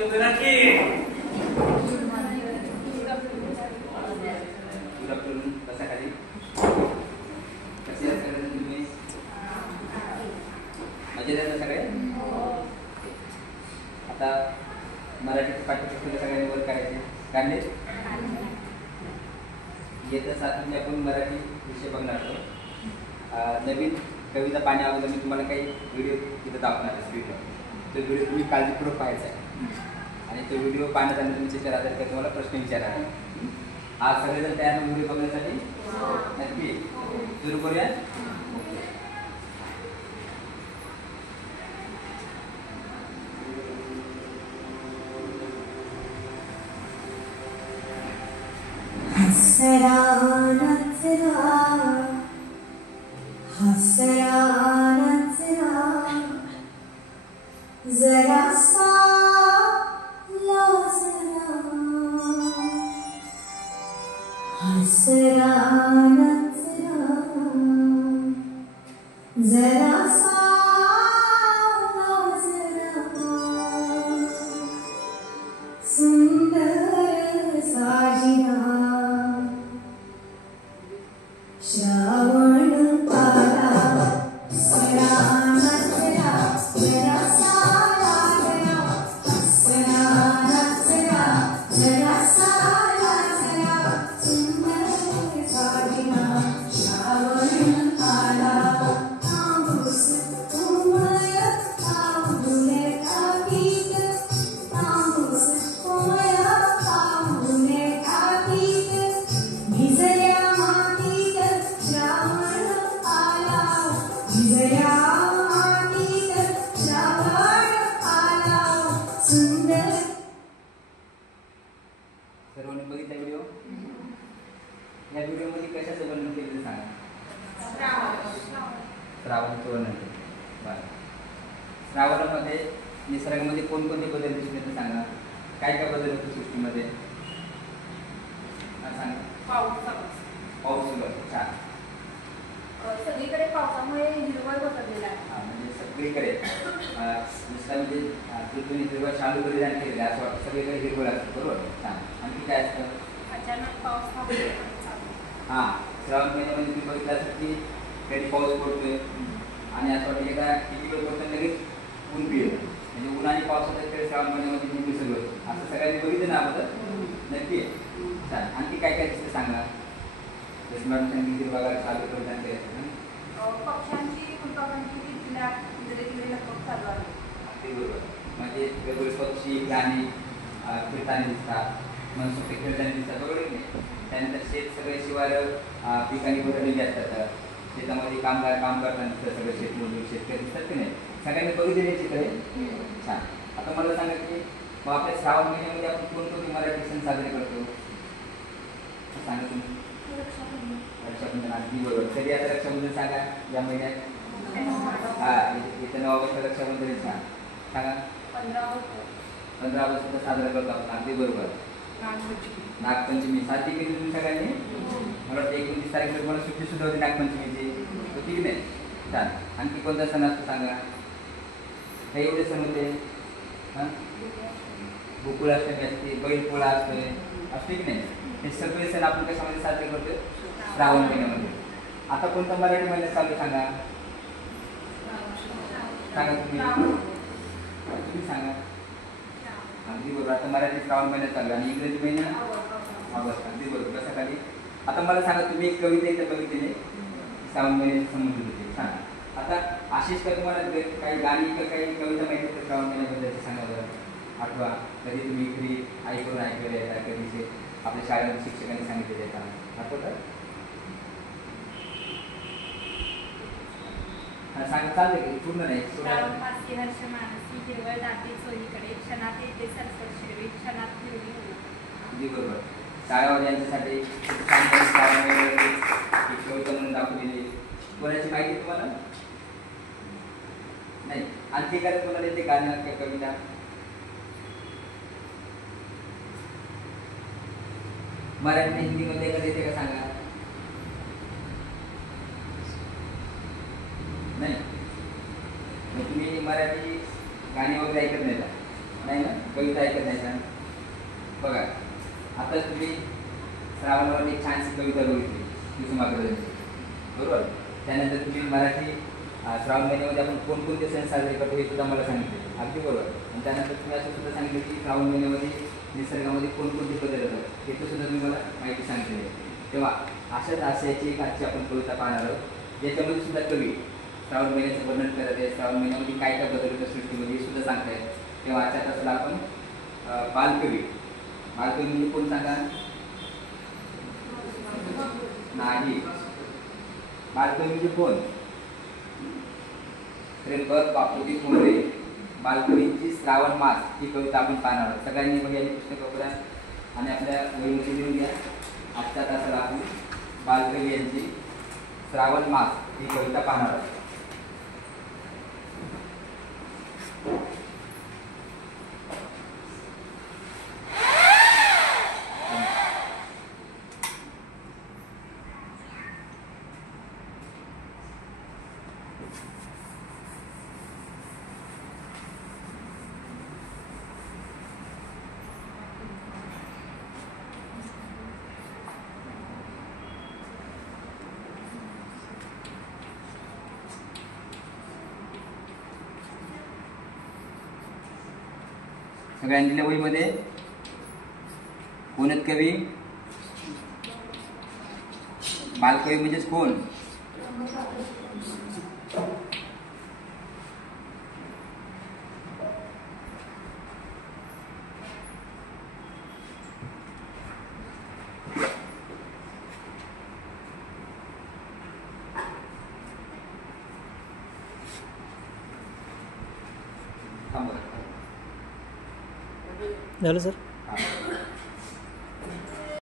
येतो नक्की कसा खाली कसे तुम्ही मजेदार सगळे. आता मराठी पाठ्यपुस्तक सगळ्यांनी वर करायचे काढले. येत्या 7वी आपण मराठी विषय बघणार आहोत. नवीन कविता पाहण्या अगोदर मी तुम्हाला काही व्हिडिओ तिथं दाखवणार आहे स्क्रीनवर. तो व्हिडिओ तुम्ही काळजीपूर्वक पाहायचा आहे आणि तो व्हिडिओ पाहण्यासाठी तुम्ही त्याच्या आधार काही तुम्हाला प्रश्न विचारणार आहे. आज सगळेजण तयार व्हिडिओ बघण्यासाठी नक्की सुरू करूया. हसरा नचरा हसरा नचरा जरासा लाजरा हसरा नचरा जरासा लाजरा सुंदर साजिरा श्रावण आला हसरा नचरा जरासा लाजरा हसरा नचरा जरासा लाजरा सुंदर साजिरा श्रावण आला तांबूस कोमल तांबुले कापीत तांबूस कोमल तांबुले कापीत भिजल्या विजया मातीत श्रावण आला सुंदर. सर्वांनी बघितला व्हिडिओ. या व्हिडिओमध्ये कशाचं वर्णन केलेलं सांगा. श्रावणाचं वर्णन केलं. बरं. श्रावणामध्ये निसर्गामध्ये कोणकोणते बदल दिसले ते सांगा. काय काय बदल होतो सृष्टीमध्ये सांगा. पाऊस सुरू होतो. छान. सगळीकडे पावसामुळे हिरवळ पसरलेला आहे. म्हणजे सगळीकडे नुसता म्हणजे पृथ्वीने हिरवळ चालू करी जाण केलेलं असं वाटतं. सगळीकडे हिरवळ असतं. बरोबर. छान. आणखी काय असतं. अचानक पाऊस हां श्रावण महिन्यामध्ये तुम्ही बघितलं असं की कधी पाऊस पडतोय आणि असं वाटतं एका किती वेळ पडतं लगेच ऊन पिळेल. म्हणजे ऊन आणि पावसाचा खेळ श्रावण महिन्यामध्ये नेहमी सुरू होतं. असं सगळ्यांनी बघितलं ना अगोदर नक्की. छान. आणखी काय काय दिसतं सांगा. बघायला चालू करून पक्ष्यांची फुलपाखरांची तिथल्या तिकडे लगभग चालू आहे. अगदी बरोबर. म्हणजे वेगवेगळे पक्षी गाणी फिरताना दिसतात. मनसुक्त खेळताना दिसतात. बरोबर की नाही. त्यानंतर शेत सगळे शिवार पिकांनी बदललेली असतात. शेतामध्ये कामगार काम करताना दिसतात. सगळे शेतमजूर शेतकरी दिसतात की नाही. सगळ्यांनी बघितलेले चित्र आहे. छान. आता मला सांगा की मग आपल्या श्रावण महिन्यामध्ये आपण कोणकोणते मराठी सण साजरे करतो सांगा तुम्ही. रक्षाबंधन. अगदी बरोबर. कधी आता रक्षाबंधन सांगा या महिन्यात. येत्या 9 ऑगस्ट रक्षाबंधन. छान. सांगा. 15 ऑगस्ट साजरा करतो आपण. अगदी बरोबर. नागपंचमी साजरी केली तुम्ही सगळ्यांनी. मला वाटतं 29 तारखेला तुम्हाला सुट्टी सुद्धा होती नागपंचमीची. होती की नाही. छान. आणखी कोणता सण असतो सांगा. काही एवढे सण होते. हां गोकुळाष्टमी असते. बैलपोळा असतोय. असते की नाही. हे सगळे सण आपण कशामध्ये साजरे करतो. श्रावण महिन्यामध्ये. आता कोणता मराठी महिन्यात चालू सांगा. सांगा तुम्ही सांगा. अगदी बरोबर. आता मराठी श्रावण महिन्यात चालू आणि इंग्रजी महिना ऑगस्ट. अगदी बरोबर. कसं खाली. आता मला सांगा तुम्ही एक कविता एकदा कवितेने श्रावण महिन्याशी संबंधित होते. सांगा. आता आशिष का तुम्हाला काही गाणी किंवा काही कविता माहिती होते श्रावण महिन्याबद्दल सांगा बरं. आठवा. कधी तुम्ही घरी ऐकून ऐकले येतात. कधी आपल्या शाळेमध्ये शिक्षकांनी सांगितले येतात. आठवतात. सांग चालते की पूर्ण नाही. हर्ष मानसी हिरवळ जाते चोहीकडे क्षणात येते सरसर शिरवी क्षणात निवडी होईल. अगदी बरोबर. शाळेवर यांच्यासाठी खूप छान कविता म्हणून दाखवलेली. कोणाची माहिती तुम्हाला नाही. आणखी काय तुम्हाला येते गाणं किंवा कविता. मराठी हिंदीमध्ये एखादं येते का सांगा. नाही. मग तुम्ही मराठी गाणी वगैरे ऐकत नाही का. नाही ना, कविता ऐकत नाही का? बघा आता तुम्ही श्रावणावर एक छानशी कविता बघितली कुसुमाग्रजांची, बरोबर. त्यानंतर तुम्ही मराठी श्रावण महिन्यामध्ये आपण कोणकोणते सण साजरे करतो हे सुद्धा मला सांगितले, अगदी बरोबर. आणि त्यानंतर तुम्ही असं सुद्धा सांगितलं की श्रावण महिन्यामध्ये निसर्गामध्ये कोणकोणते बदल होतात हे सुद्धा तुम्ही मला माहिती सांगितली आहे. तेव्हा अशाच आशयाची एक आजची आपण कविता पाहणार आहोत, ज्याच्यामध्ये सुद्धा कवी श्रावण महिन्याचं वर्णन करत आहे, श्रावण महिन्यामध्ये काय काय बदल होतं सृष्टीमध्ये हे सुद्धा सांगतायत. तेव्हा आजच्या तासाला आपण बालकवी म्हणजे कोण सांगा? नाही, बालकवी म्हणजे कोण? त्र्यंबक बापूजी कुंभरे बालकवींची श्रावण मास ही कविता आपण पाहणार आहोत. सगळ्यांनी मग यांनी पुस्तकं उघडा आणि आपल्या वहीमध्ये लिहून घ्या. आजच्या तासाला आपण बालकवी यांची श्रावण मास ही कविता पाहणार आहोत. सगळ्यांनी दिल्या वहीमध्ये कोण आहेत कवी? बालकवी म्हणजेच कोण? झालं सर. हां.